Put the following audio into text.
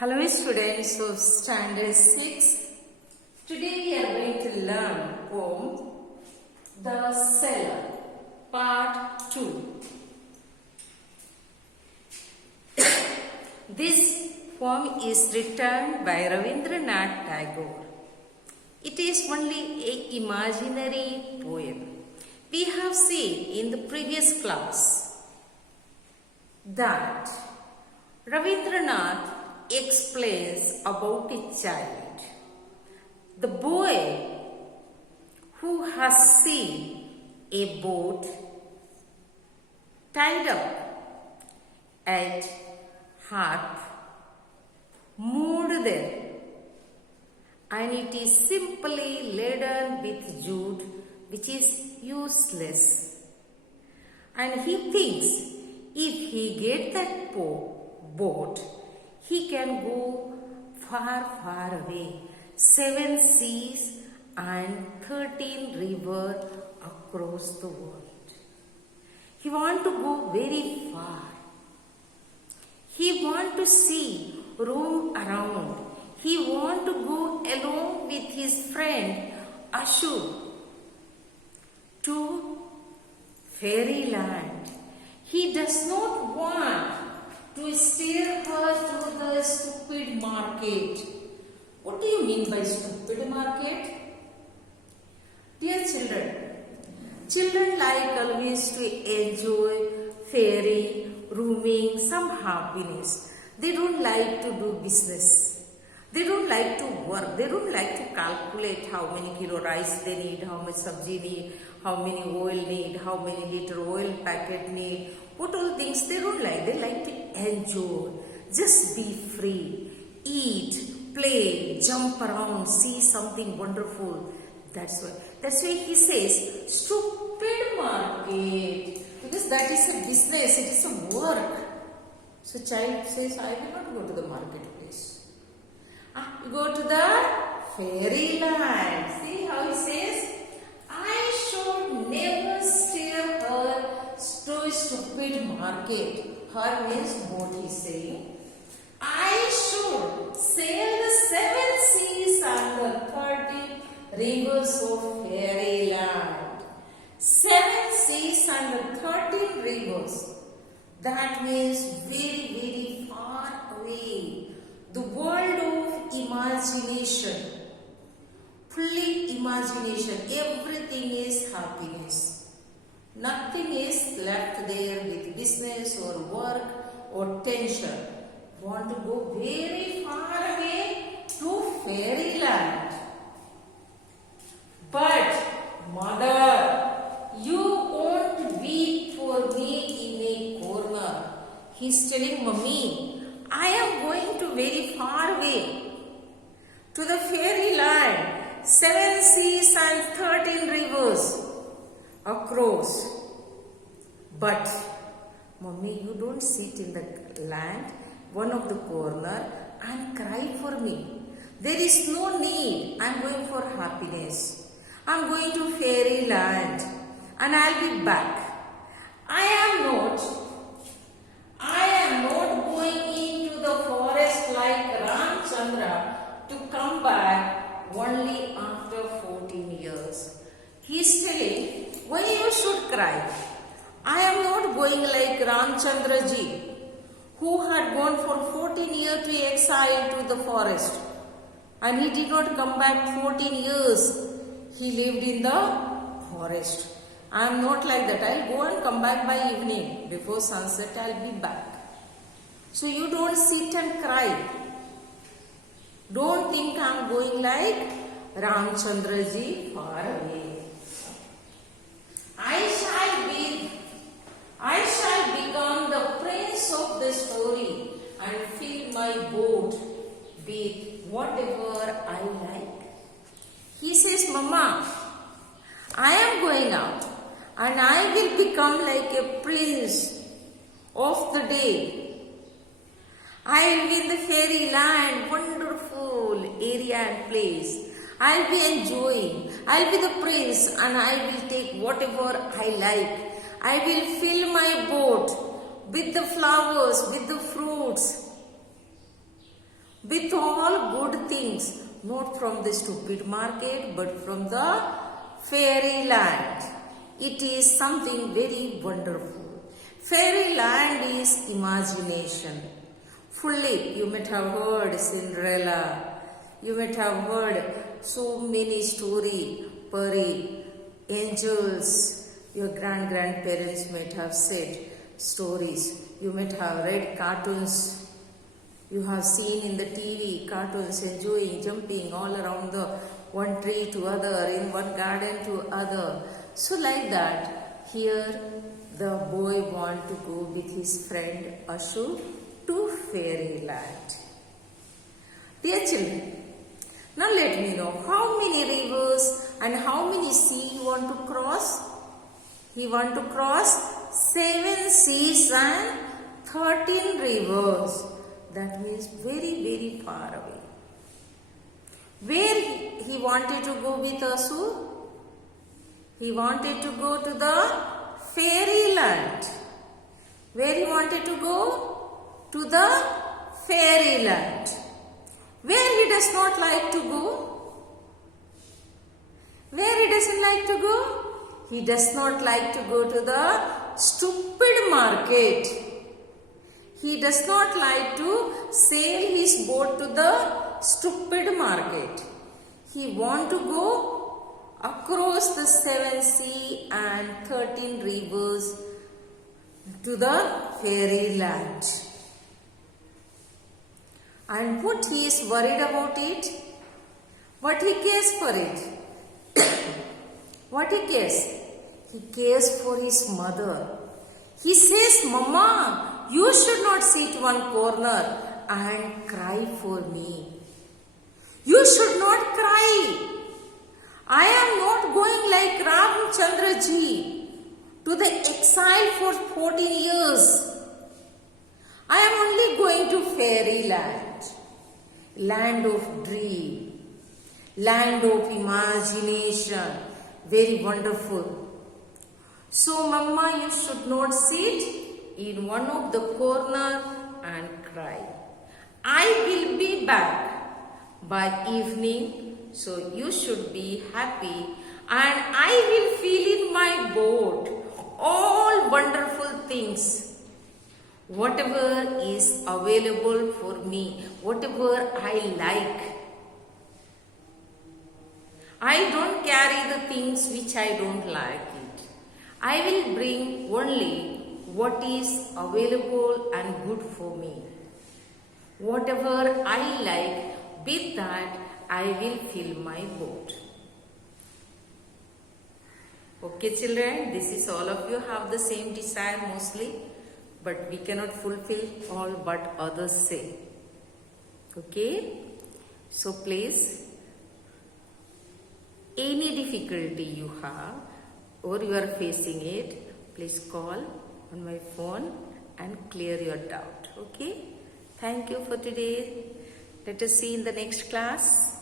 Hello students of standard 6. Today we are going to learn poem The Cellar part 2. This poem is written by Rabindranath Tagore. It is only an imaginary poem. We have seen in the previous class that Rabindranath explains about a child, the boy who has seen a boat tied up at harp, moored there, and it is simply laden with jute, which is useless. And he thinks if he gets that boat, he can go far, far away, 7 seas and 13 rivers across the world. He wants to go very far. He wants to see, roam around. He wants to go along with his friend Ashur to fairyland. He does not want to steer her to the stupid market. What do you mean by stupid market? Dear children like always to enjoy fairy, roaming, some happiness. They don't like to do business. They don't like to work. They don't like to calculate how many kilo rice they need, how much sabji need, how many oil need, how many liter oil packet need. What all things they don't like. They like to enjoy. Just be free. Eat, play, jump around, see something wonderful. That's why he says, stupid market. Because that is a business. It is a work. So child says, I will not go to the marketplace. You go to the fairyland. See how he says, I should never steer her to a stupid market. Her means boat, he is saying. I should sail the 7 seas and the 30 rivers of fairyland. 7 seas and the 13 rivers. That means very, very far away. The world of imagination. Fully imagination. Everything is happiness. Nothing is left there with business or work or tension. Want to go very far away to fairyland. But mother, you won't weep for me in a corner. He's telling mommy, I am going to very far away to the fairyland, 7 seas and 13 rivers across. But mommy, you don't sit in the land, one of the corner, and cry for me. There is no need. I am going for happiness. I am going to fairyland and I'll be back. I am not going into the forest like Ramchandra to come back only after 14 years. He is telling, why you should cry? I am not going like Ramchandra ji, who had gone for 14 years to exile to the forest. And he did not come back 14 years. He lived in the forest. I am not like that. I will go and come back by evening. Before sunset, I will be back. So you don't sit and cry. Don't think I am going like Ramchandra ji far away. I shall become the prince of the story and fill my boat with whatever I like. He says, Mama, I am going out and I will become like a prince of the day. I will be in the fairyland, wonderful area and place. I will be enjoying. I will be the prince and I will take whatever I like. I will fill my boat with the flowers, with the fruits. things, not from the stupid market, but from the fairyland. It is something very wonderful. Fairyland is imagination. Fully, you might have heard Cinderella. You might have heard so many stories, Pari, angels. Your grandparents might have said stories. You might have read cartoons. You have seen in the TV cartoons enjoying, jumping all around the one tree to other, in one garden to other. So like that, here the boy want to go with his friend Ashu to fairyland. Dear children, now let me know how many rivers and how many seas you want to cross. He want to cross 7 seas and 13 rivers. That means very far away. Where he wanted to go with Asu? He wanted to go to the fairyland. Where he wanted to go? To the fairyland. Where he does not like to go? Where he doesn't like to go? He does not like to go to the stupid market. He does not like to sail his boat to the stupid market. He want to go across the 7 seas and 13 rivers to the fairyland. And what he is worried about it? What he cares for it? What he cares? He cares for his mother. He says, Mama, you should not sit one corner and cry for me. You should not cry. I am not going like Ramchandra ji to the exile for 14 years. I am only going to fairyland, land of dream, land of imagination, very wonderful. So, Mama, you should not sit in one of the corner and cry. I will be back by evening, so you should be happy, and I will feel in my boat all wonderful things. Whatever is available for me, whatever I like. I don't carry the things which I don't like it. I will bring only what is available and good for me. Whatever I like, with that I will fill my boat. Okay children, this is all of you have the same desire mostly, but we cannot fulfill all what others say. Okay? So please, any difficulty you have or you are facing it, please call on my phone and clear your doubt. Okay? Thank you for today. Let us see in the next class.